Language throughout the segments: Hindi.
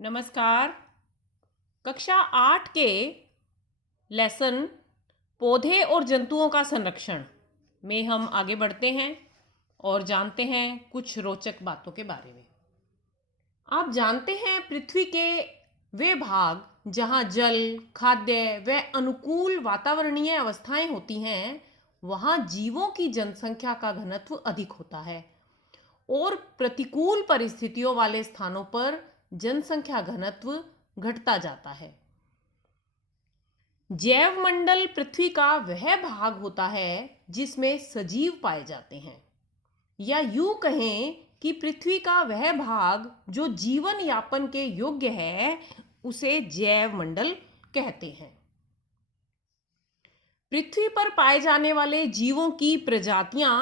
नमस्कार। कक्षा 8 के लेसन पौधे और जंतुओं का संरक्षण में हम आगे बढ़ते हैं और जानते हैं कुछ रोचक बातों के बारे में। आप जानते हैं पृथ्वी के वे भाग जहां जल, खाद्य व अनुकूल वातावरणीय अवस्थाएं होती हैं, वहां जीवों की जनसंख्या का घनत्व अधिक होता है और प्रतिकूल परिस्थितियों वाले स्थानों पर जनसंख्या घनत्व घटता जाता है। जैव मंडल पृथ्वी का वह भाग होता है जिसमें सजीव पाए जाते हैं, या यूं कहें कि पृथ्वी का वह भाग जो जीवन यापन के योग्य है, उसे जैव मंडल कहते हैं। पृथ्वी पर पाए जाने वाले जीवों की प्रजातियां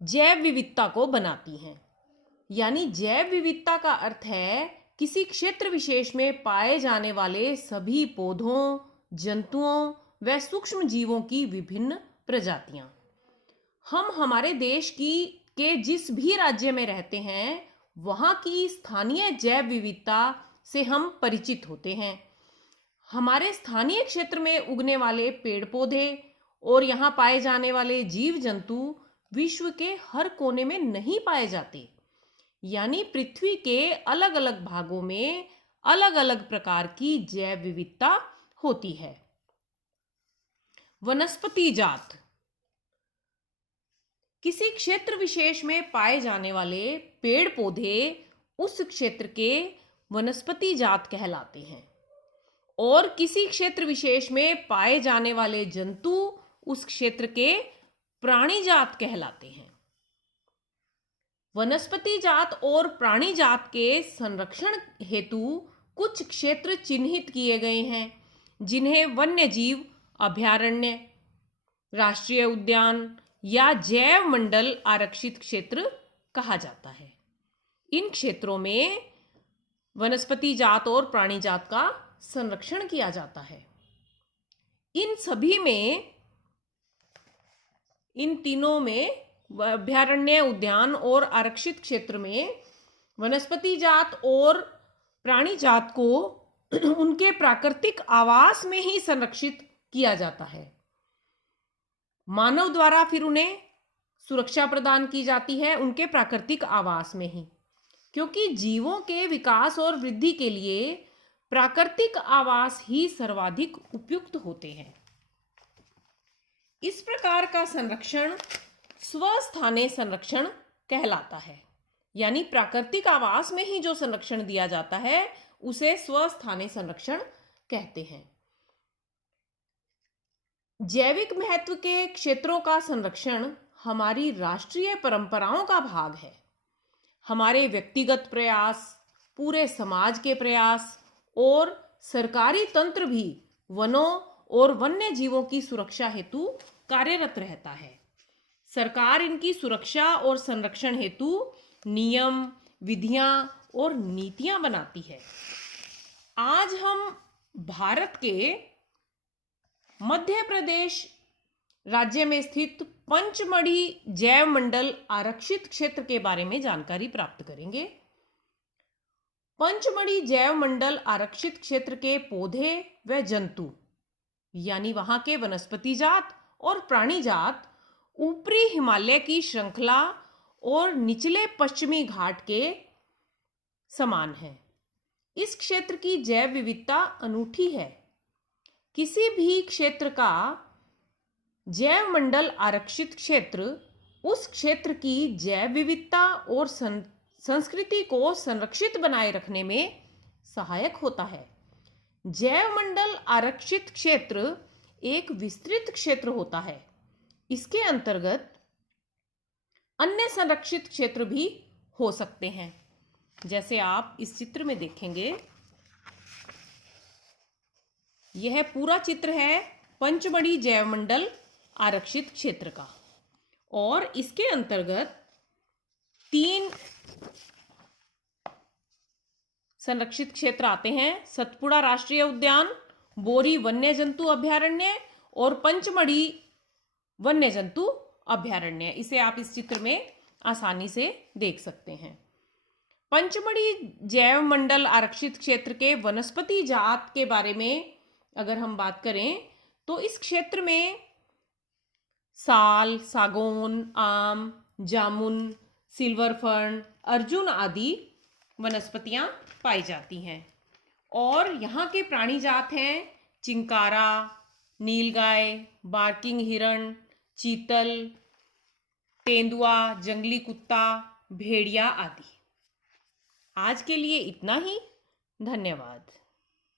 जैव विविधता को बनाती हैं। यानी जैव विविधता का अर्थ है किसी क्षेत्र विशेष में पाए जाने वाले सभी पौधों, जंतुओं व सूक्ष्म जीवों की विभिन्न प्रजातियां। हम हमारे देश के जिस भी राज्य में रहते हैं, वहां की स्थानीय जैव विविधता से हम परिचित होते हैं। हमारे स्थानीय क्षेत्र में उगने वाले पेड़ पौधे और यहाँ पाए जाने वाले जीव जंतु विश्व के हर कोने में नहीं पाए जाते। यानी पृथ्वी के अलग अलग भागों में अलग अलग प्रकार की जैव विविधता होती है। वनस्पति जात किसी क्षेत्र विशेष में पाए जाने वाले पेड़ पौधे उस क्षेत्र के वनस्पति जात कहलाते हैं और किसी क्षेत्र विशेष में पाए जाने वाले जंतु उस क्षेत्र के प्राणी जात कहलाते हैं। वनस्पति जात और प्राणी जात के संरक्षण हेतु कुछ क्षेत्र चिन्हित किए गए हैं, जिन्हें वन्य जीव अभयारण्य, राष्ट्रीय उद्यान या जैव मंडल आरक्षित क्षेत्र कहा जाता है। इन क्षेत्रों में वनस्पति जात और प्राणी जात का संरक्षण किया जाता है। इन सभी में, इन तीनों में, अभयारण्य, उद्यान और आरक्षित क्षेत्र में वनस्पति जात और प्राणी जात को उनके प्राकृतिक आवास में ही संरक्षित किया जाता है। मानव द्वारा फिर उन्हें सुरक्षा प्रदान की जाती है उनके प्राकृतिक आवास में ही, क्योंकि जीवों के विकास और वृद्धि के लिए प्राकृतिक आवास ही सर्वाधिक उपयुक्त होते हैं। इस प्रकार का संरक्षण स्वस्थाने संरक्षण कहलाता है। यानी प्राकृतिक आवास में ही जो संरक्षण दिया जाता है उसे स्वस्थाने संरक्षण कहते हैं। जैविक महत्व के क्षेत्रों का संरक्षण हमारी राष्ट्रीय परंपराओं का भाग है। हमारे व्यक्तिगत प्रयास, पूरे समाज के प्रयास और सरकारी तंत्र भी वनों और वन्य जीवों की सुरक्षा हेतु कार्यरत रहता है। सरकार इनकी सुरक्षा और संरक्षण हेतु नियम, विधियां और नीतियां बनाती है। आज हम भारत के मध्य प्रदेश राज्य में स्थित पंचमढ़ी जैव मंडल आरक्षित क्षेत्र के बारे में जानकारी प्राप्त करेंगे। पंचमढ़ी जैव मंडल आरक्षित क्षेत्र के पौधे व जंतु, यानी वहां के वनस्पति जात और प्राणी जात, ऊपरी हिमालय की श्रृंखला और निचले पश्चिमी घाट के समान है। इस क्षेत्र की जैव विविधता अनूठी है। किसी भी क्षेत्र का जैव मंडल आरक्षित क्षेत्र उस क्षेत्र की जैव विविधता और संस्कृति को संरक्षित बनाए रखने में सहायक होता है। जैव मंडल आरक्षित क्षेत्र एक विस्तृत क्षेत्र होता है। इसके अंतर्गत अन्य संरक्षित क्षेत्र भी हो सकते हैं, जैसे आप इस चित्र में देखेंगे। यह पूरा चित्र है पंचमढ़ी जैव मंडल आरक्षित क्षेत्र का, और इसके अंतर्गत 3 संरक्षित क्षेत्र आते हैं: सतपुड़ा राष्ट्रीय उद्यान, बोरी वन्य जंतु अभयारण्य और पंचमढ़ी वन्य जंतु अभयारण्य। इसे आप इस चित्र में आसानी से देख सकते हैं। पंचमढ़ी जैव मंडल आरक्षित क्षेत्र के वनस्पति जात के बारे में अगर हम बात करें तो इस क्षेत्र में साल, सागौन, आम, जामुन, सिल्वर फर्न, अर्जुन आदि वनस्पतियां पाई जाती हैं। और यहाँ के प्राणी जात हैं चिंकारा, नीलगाय, बार्किंग हिरण, चीतल, तेंदुआ, जंगली कुत्ता, भेड़िया आदि। आज के लिए इतना ही। धन्यवाद।